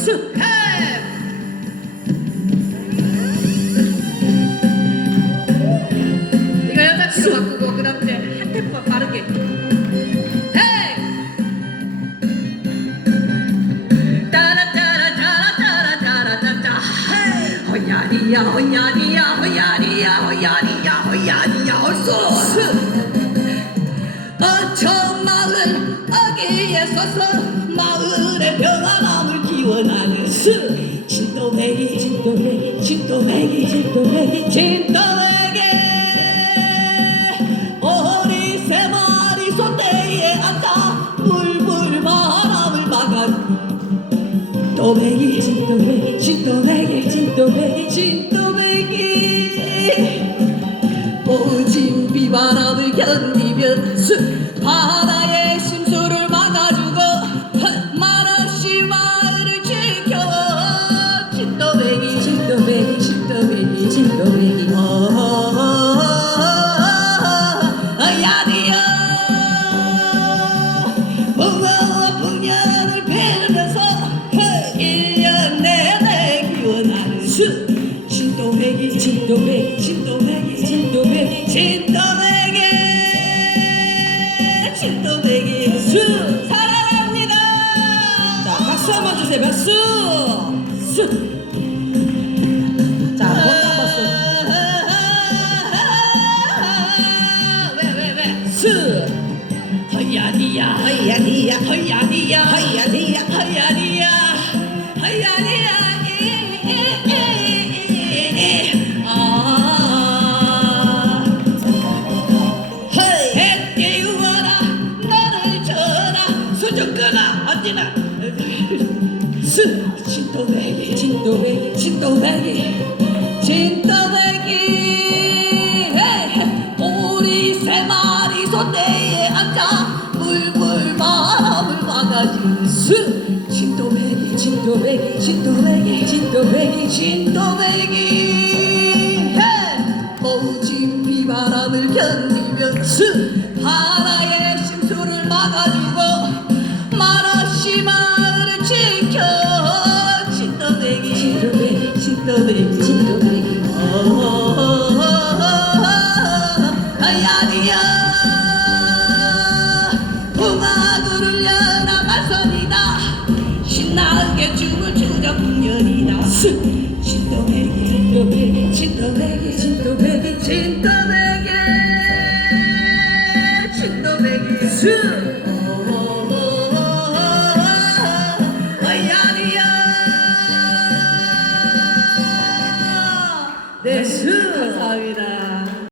수 헤이 이거 여자친구 바꾸고 그 다음 이제 한 템포 빠르게. 헤이! 따라따라따라따라따라따라. 허야리야 허야리야 허야리야 허야리야 허야리야. 헐수 어처 마을 어귀에 서서 마을의 평안함을 기원하는 스 진도배기 진도배기 진도배기 진도배기 진도배기 오리 세 마리 소떼에 앉아 불불 바람을 막아 또배기 진또배기 진또배기 진또배기 진또배기 오진 비바람을 견디며 수 바다의 심 박수 한번 주세요 수. 허야니야, 허야니야, 허야니야, 허야니야, 허야니야, 허야니야, 진도배기, 진도배기, 진도배기, 진도배기. 우리 소떼에 불불 바람을 막아준 수. 진도배기, 진도배기, 진도배기, 진도배기, 진도배기. 오진 비바람을 견디며 수. 바다의 심소를 막아주고 말없이 마을을 지켜 진도배기 진도배기 진도배기 진도배기 아야리야 붕아들을 여나 말선이다. 신나게 춤을 추자 풍년이다. 진도배기 진도배기 진도배기 진도배기 진도배기. 진도배기. 수. 아야리야. 네, 수. 감사합니다.